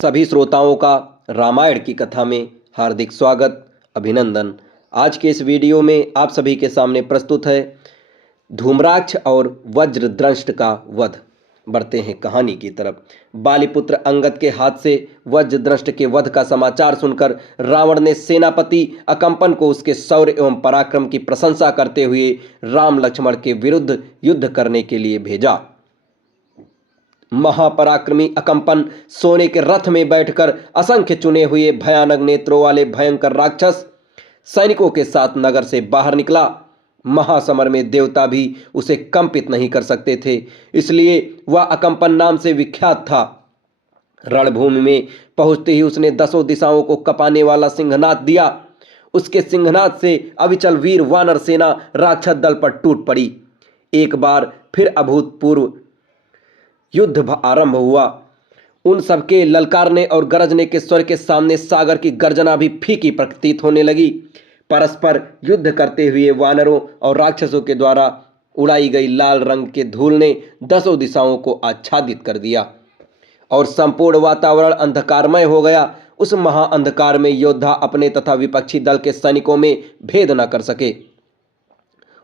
सभी श्रोताओं का रामायण की कथा में हार्दिक स्वागत, अभिनंदन। आज के इस वीडियो में आप सभी के सामने प्रस्तुत है धूम्राक्ष और वज्रदंष्ट का वध। बढ़ते हैं कहानी की तरफ। बालीपुत्र अंगद के हाथ से वज्रदंष्ट के वध का समाचार सुनकर रावण ने सेनापति अकंपन को उसके शौर्य एवं पराक्रम की प्रशंसा करते हुए राम लक्ष्मण के विरुद्ध युद्ध करने के लिए भेजा। महापराक्रमी अकंपन सोने के रथ में बैठकर असंख्य चुने हुए भयानक नेत्रों वाले भयंकर राक्षस सैनिकों के साथ नगर से बाहर निकला। महासमर में देवता भी उसे कंपित नहीं कर सकते थे, इसलिए वह अकंपन नाम से विख्यात था। रणभूमि में पहुंचते ही उसने दसों दिशाओं को कपाने वाला सिंहनाद दिया। उसके सिंहनाद से अविचल वीर वानर सेना राक्षस दल पर टूट पड़ी। एक बार फिर अभूतपूर्व युद्ध आरंभ हुआ। उन सबके ललकारने और गरजने के स्वर के सामने सागर की गर्जना भी फीकी प्रतीत होने लगी। परस्पर युद्ध करते हुए वानरों और राक्षसों के द्वारा उड़ाई गई लाल रंग के धूल ने दसों दिशाओं को आच्छादित कर दिया और संपूर्ण वातावरण अंधकारमय हो गया। उस महाअंधकार में योद्धा अपने तथा विपक्षी दल के सैनिकों में भेद न कर सके।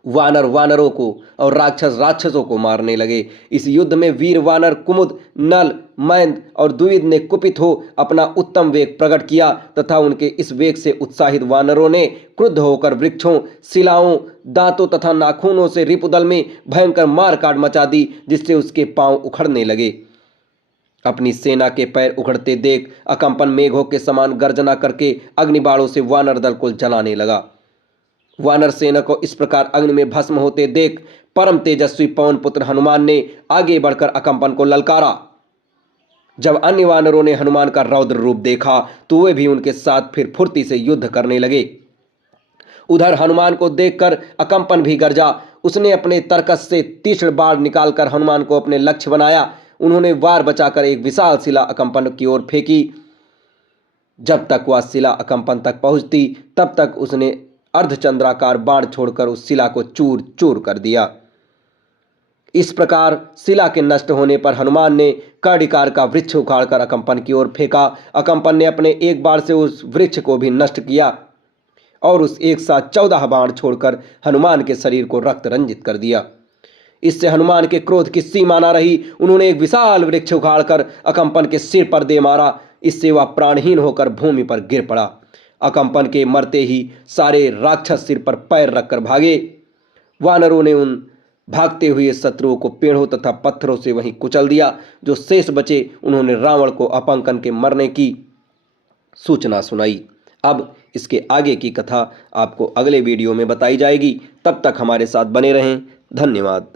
वानर वानरों को और राक्षस राक्षसों को मारने लगे। इस युद्ध में वीर वानर कुमुद, नल, मैंद और द्विविद ने कुपित हो अपना उत्तम वेग प्रकट किया तथा उनके इस वेग से उत्साहित वानरों ने क्रुद्ध होकर वृक्षों, शिलाओं, दांतों तथा नाखूनों से रिपुदल में भयंकर मार काट मचा दी, जिससे उसके पांव उखड़ने लगे। अपनी सेना के पैर उखड़ते देख अकंपन मेघों के समान गर्जना करके अग्निबाणों से वानर दल को जलाने लगा। वानर सेना को इस प्रकार अग्नि में भस्म होते देख परम तेजस्वी पवन पुत्र हनुमान ने आगे बढ़कर अकंपन को ललकारा। जब अन्य वानरों ने हनुमान का रौद्र रूप देखा तो वे भी उनके साथ फिर फुर्ती से युद्ध करने लगे। उधर हनुमान को देखकर अकंपन भी गरजा। उसने अपने तरकस से तीक्ष्ण बाण निकालकर हनुमान को अपने लक्ष्य बनाया। उन्होंने वार बचाकर एक विशाल शिला अकंपन की ओर फेंकी। जब तक वह शिला अकंपन तक पहुंचती तब तक उसने अर्धचंद्राकार बाण छोड़कर उस शिला को चूर चूर कर दिया। इस प्रकार शिला के नष्ट होने पर हनुमान ने कर्णिकार का वृक्ष उखाड़कर अकंपन की ओर फेंका। अकंपन ने अपने एक बाण से उस वृक्ष को भी नष्ट किया और उस एक साथ 14 बाण छोड़कर हनुमान के शरीर को रक्त रंजित कर दिया। इससे हनुमान के क्रोध की सीमा न रही। उन्होंने एक विशाल वृक्ष उखाड़कर अकंपन के सिर पर दे मारा। इससे वह प्राणहीन होकर भूमि पर गिर पड़ा। अकंपन के मरते ही सारे राक्षस सिर पर पैर रखकर भागे। वानरों ने उन भागते हुए शत्रुओं को पेड़ों तथा पत्थरों से वहीं कुचल दिया। जो शेष बचे उन्होंने रावण को अकंपन के मरने की सूचना सुनाई। अब इसके आगे की कथा आपको अगले वीडियो में बताई जाएगी। तब तक हमारे साथ बने रहें। धन्यवाद।